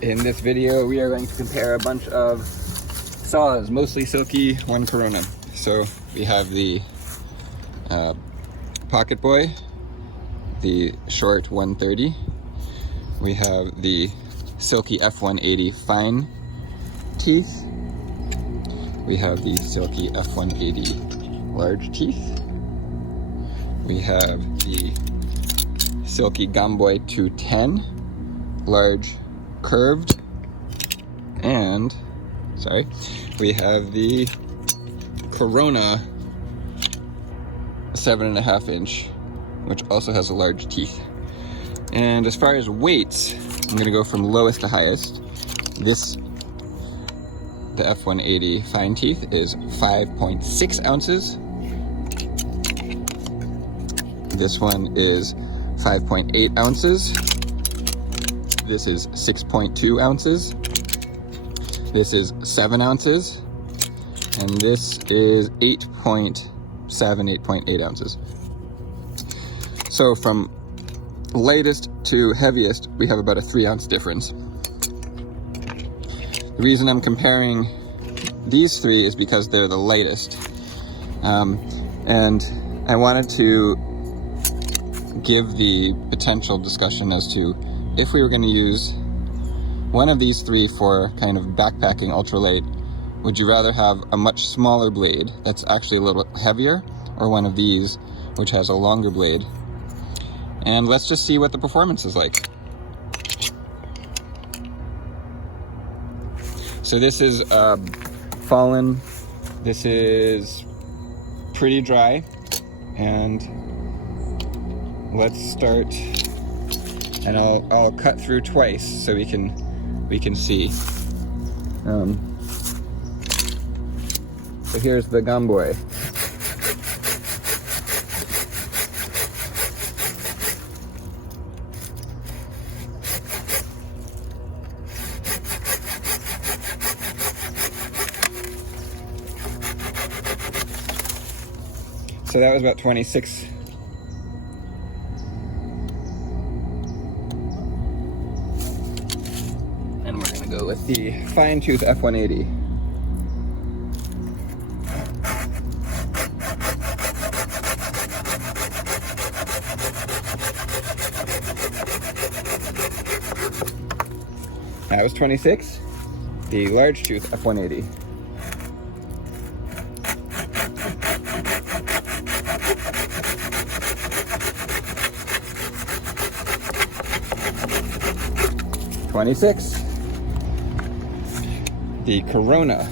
In this video, we are going to compare a bunch of saws, mostly Silky, one Corona. So we have the Pocketboy, the short 130. We have the Silky F180 fine teeth. We have the Silky F180 large teeth. We have the Silky Gomboy 210 large curved, and we have the Corona 7.5 inch, which also has a large teeth. And as far as weights, I'm going to go from lowest to highest. The F180 fine teeth is 5.6 ounces. This one is 5.8 ounces. This is 6.2 ounces. This is 7 ounces. And this is 8.7, 8.8 ounces. So from lightest to heaviest, we have about a 3 ounce difference. The reason I'm comparing these three is because they're the lightest. And I wanted to give the potential discussion as to if we were going to use one of these three for kind of backpacking ultralight, would you rather have a much smaller blade that's actually a little heavier, or one of these which has a longer blade? And let's just see what the performance is like. So this is fallen. This is pretty dry, and let's start. And I'll cut through twice so we can see. So here's the Gomboy. So that was about 26. And we're gonna go with the fine tooth F180. That was 26. The large tooth F180. $26. The Corona.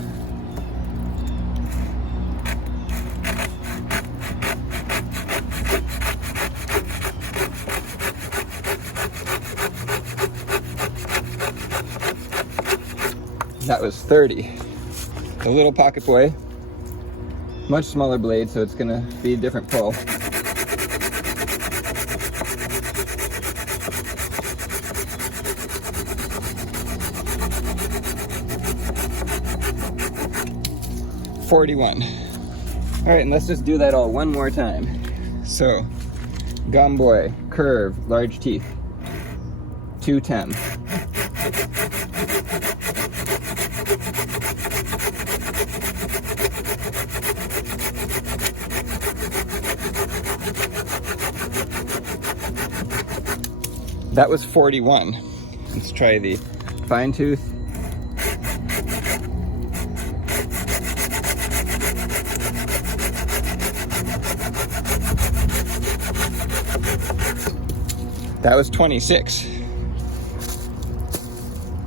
That was 30. The little Pocketboy, much smaller blade, so it's gonna be a different pull. $41. All right, and let's just do that all one more time. So, Gomboy, curve, large teeth, 210. That was 41. Let's try the fine tooth. That was 26.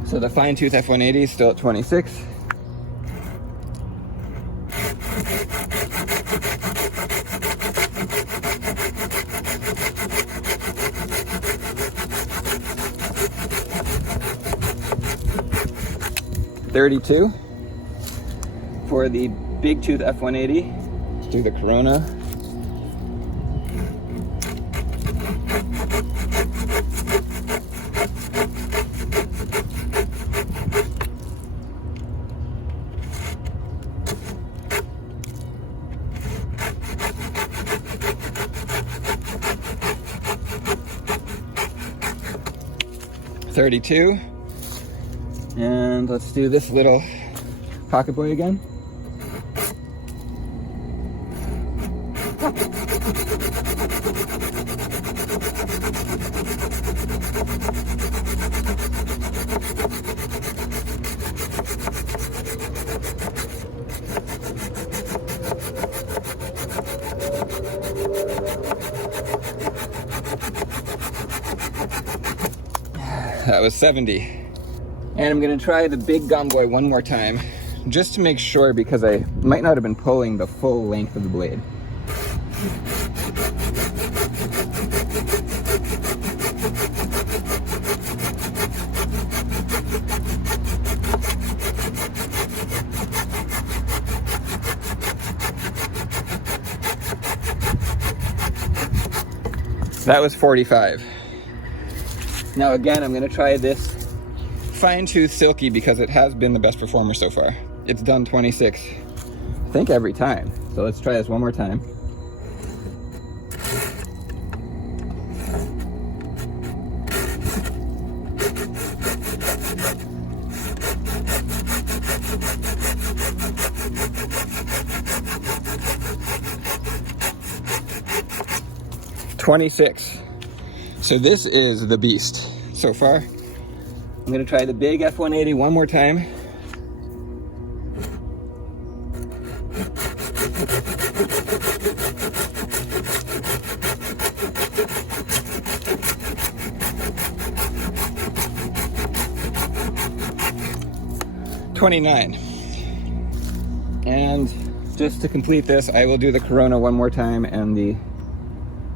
So the fine tooth F180 is still at 26. $32 for the big tooth F180. Let's do the Corona. $32. And let's do this little Pocketboy again. That was 70. And I'm gonna try the big Gomboy one more time, just to make sure, because I might not have been pulling the full length of the blade. That was 45. Now again, I'm gonna try this fine-tooth Silky because it has been the best performer so far. It's done 26, I think, every time. So let's try this one more time. $26. So this is the beast so far. I'm gonna try the big F180 one more time. $29. And just to complete this, I will do the Corona one more time and the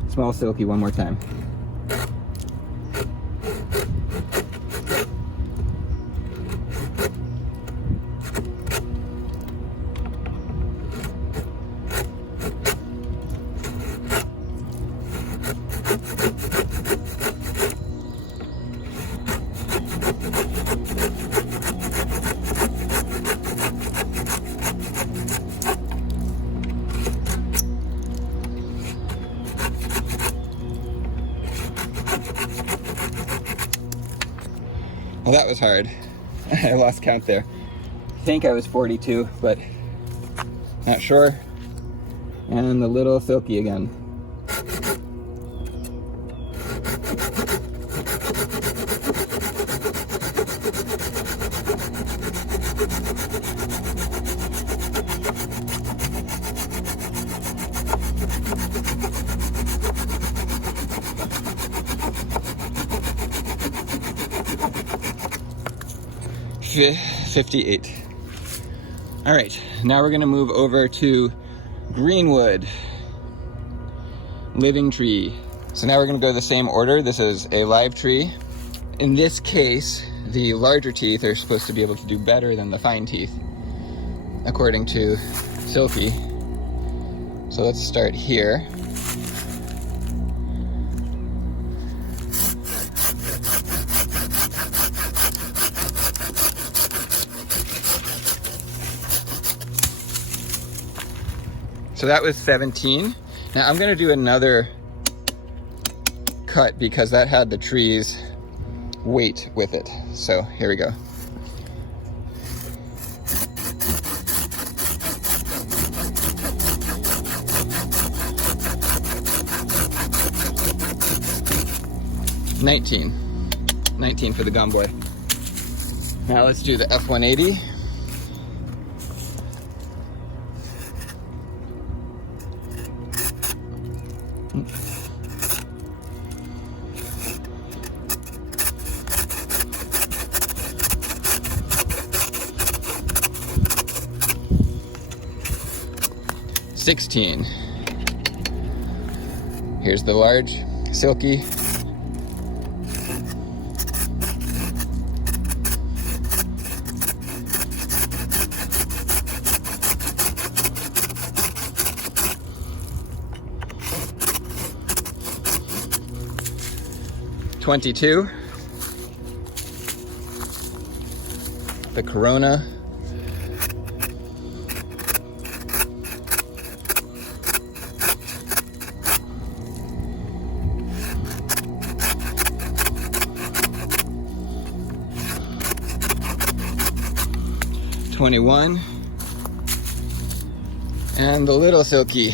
small Silky one more time. Well, that was hard. I lost count there. I think I was 42, but not sure. And the little Silky again. $58. All right, now we're gonna move over to Greenwood, Living Tree. So now we're gonna go the same order. This is a live tree. In this case, the larger teeth are supposed to be able to do better than the fine teeth, according to Silky. So let's start here. So that was 17. Now I'm gonna do another cut because that had the tree's weight with it. So here we go. $19 for the Gomboy. Now let's do the F180. $16. Here's the large Silky. $22. The Corona. 21. And the little Silky.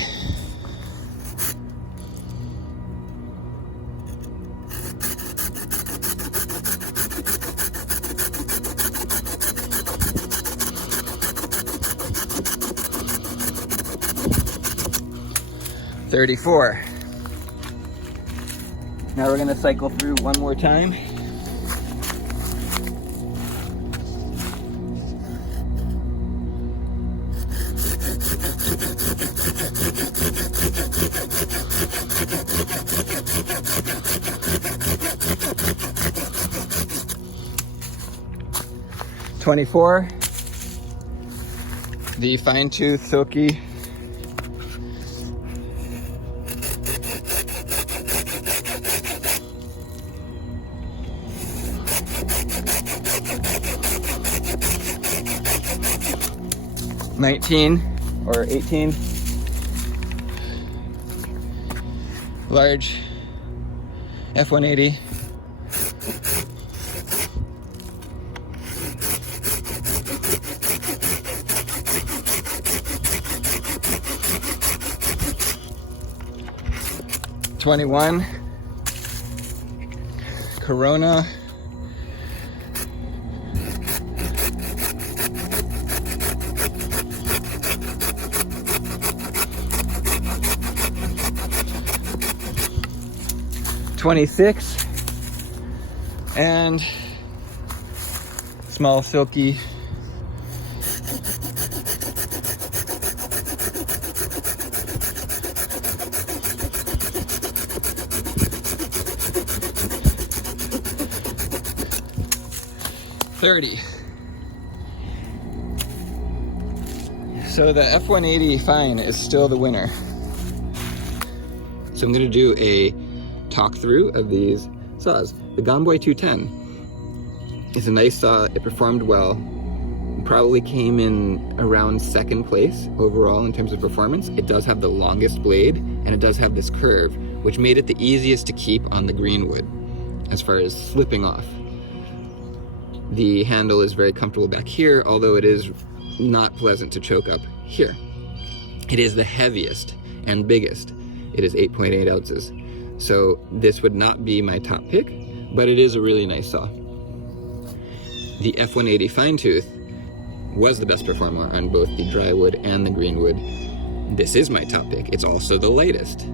$34. Now we're gonna cycle through one more time. $24. The fine tooth Silky. $19 or $18. Large F180. $21. Corona. $26. And small Silky. $30. So the F180 Fine is still the winner. So I'm going to do a talk through of these saws. The Gomboy 210 is a nice saw. It performed well. Probably came in around second place overall in terms of performance. It does have the longest blade, and it does have this curve, which made it the easiest to keep on the greenwood as far as slipping off. The handle is very comfortable back here, although it is not pleasant to choke up here. It is the heaviest and biggest. It is 8.8 ounces. So this would not be my top pick, but it is a really nice saw. The F180 Fine Tooth was the best performer on both the drywood and the greenwood. This is my top pick. It's also the lightest.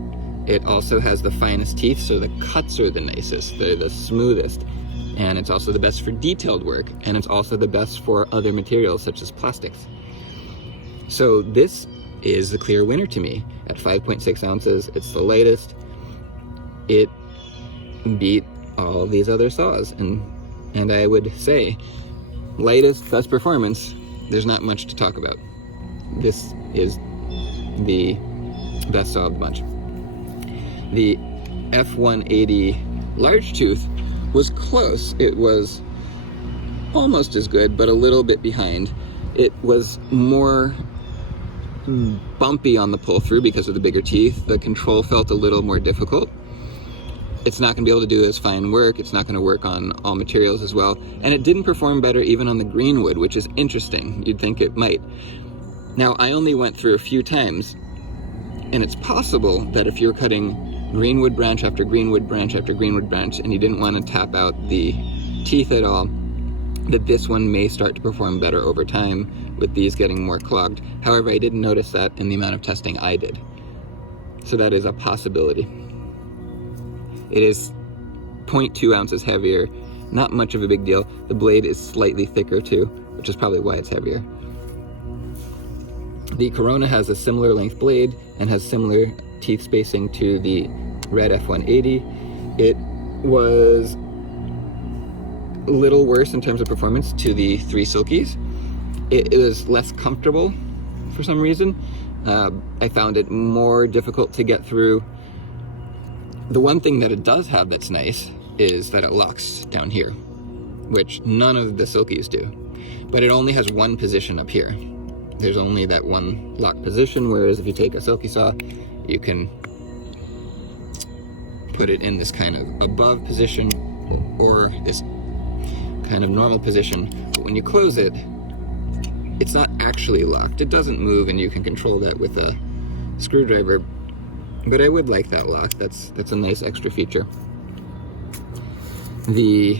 It also has the finest teeth, so the cuts are the nicest. They're the smoothest. And it's also the best for detailed work, and it's also the best for other materials such as plastics. So this is the clear winner to me. At 5.6 ounces, it's the lightest. It beat all these other saws, and I would say lightest, best performance, there's not much to talk about. This is the best saw of the bunch. The F180 Large Tooth was close. It was almost as good, but a little bit behind. It was more bumpy on the pull through because of the bigger teeth. The control felt a little more difficult. It's not going to be able to do as fine work. It's not going to work on all materials as well. And it didn't perform better even on the greenwood, which is interesting. You'd think it might. Now, I only went through a few times, and it's possible that if you're cutting greenwood branch after greenwood branch after greenwood branch, and you didn't want to tap out the teeth at all, that this one may start to perform better over time with these getting more clogged. However, I didn't notice that in the amount of testing I did. So that is a possibility. It is 0.2 ounces heavier, not much of a big deal. The blade is slightly thicker too, which is probably why it's heavier. The Corona has a similar length blade and has similar teeth spacing to the red F180. It was a little worse in terms of performance to the three Silkies. It was less comfortable for some reason. I found it more difficult to get through. The one thing that it does have that's nice is that it locks down here, which none of the Silkies do. But it only has one position up here. There's only that one lock position, whereas if you take a Silky saw, you can put it in this kind of above position or this kind of normal position. But when you close it, it's not actually locked. It doesn't move, and you can control that with a screwdriver, but I would like that lock. That's a nice extra feature. The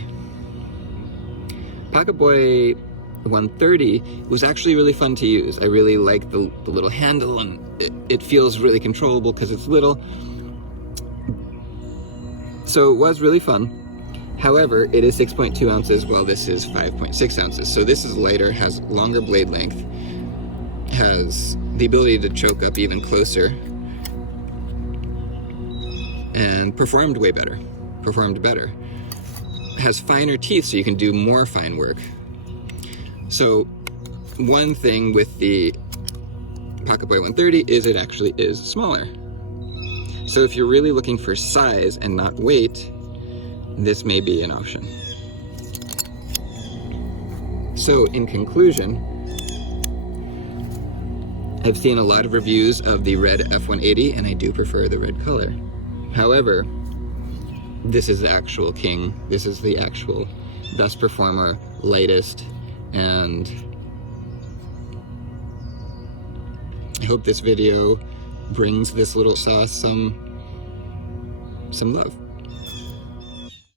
Pocketboy 130 was actually really fun to use. I really like the little handle, and it feels really controllable because it's little. So it was really fun. However, it is 6.2 ounces while this is 5.6 ounces. So this is lighter, has longer blade length, has the ability to choke up even closer, and performed better. Has finer teeth, so you can do more fine work. So one thing with the Pocketboy 130 is it actually is smaller. So if you're really looking for size and not weight, this may be an option. So in conclusion, I've seen a lot of reviews of the red F180, and I do prefer the red color. However, this is the actual king. This is the actual best performer, lightest, and I hope this video brings this little sauce some love.